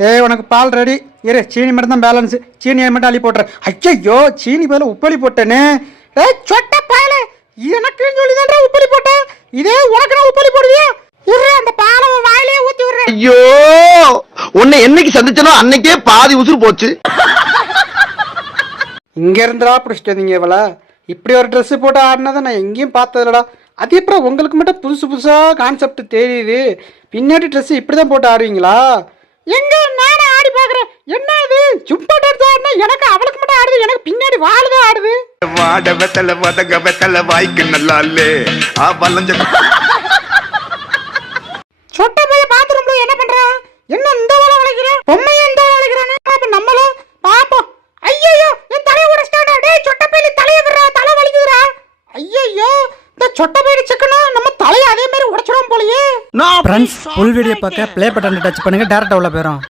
ஏய் உனக்கு பால் ரெடி இரு. சீனி மட்டும் தான் பேலன்ஸ். சீனியை மட்டும் அள்ளி போட்டுறேன். ஐயோ சீனி பதில் உப்பளி போட்டேனே. ஏய் சொட்ட பால, எனக்கு சொல்லி தான்டா உப்பளி போட்டேன். இதே உனக்கு நான் உப்பளி போடுவியா? இரு அந்த பாலை வாயிலே ஊத்தி விடுறேன். ஐயோ உன்னை என்னைக்கு சந்திச்சனோ அன்னைக்கே பாதி உசுறு போச்சு. இங்க இருந்துடா பிடிச்சிட்டு வந்தீங்க இவள. இப்படி ஒரு ட்ரெஸ் போட்டு ஆடினதை நான் எங்கேயும் பார்த்ததில்லடா. அது அப்புறம் உங்களுக்கு மட்டும் புதுசு புதுசாக கான்செப்ட் தெரியுது. பின்னாடி ட்ரெஸ் இப்படி தான் போட்டு ஆடுவீங்களா? எங்க நானும் ஆடி பார்க்குறேன். என்ன இது சும்மா டான்ஸ் ஆடினா எனக்கு அவளுக்கு மட்டும் ஆடுது, எனக்கு பின்னாடி வாழுதான் ஆடுது. வாட வெத்தல வதங்க வெத்தல வாய்க்கு நல்லா இல்லே வளைஞ்ச சொட்ட போய் பாத்ரூம்ல என்ன பண்றான்? என்ன இந்த வேலை வளைக்கிறேன்? பொம்மையை இந்த வேலை வளைக்கிறானே. அப்ப நம்மளும் பாப்போம். ஐயோ என் தலையை உடைச்சிட்டாடா. டேய் சொட்ட பையில தலையை விடுறா, தலை வலிக்குதுடா. ஐயோ இந்த சொட்ட பையில சிக்கனும் நம்ம தலையை அதே மாதிரி உடைச்சிடும் போலயே. ஃப்ரெண்ட்ஸ், ஃபுல் வீடியோ பார்க்க ப்ளே பட்டனை டச் பண்ணுங்க, டேரக்டா உள்ள போயிடும்.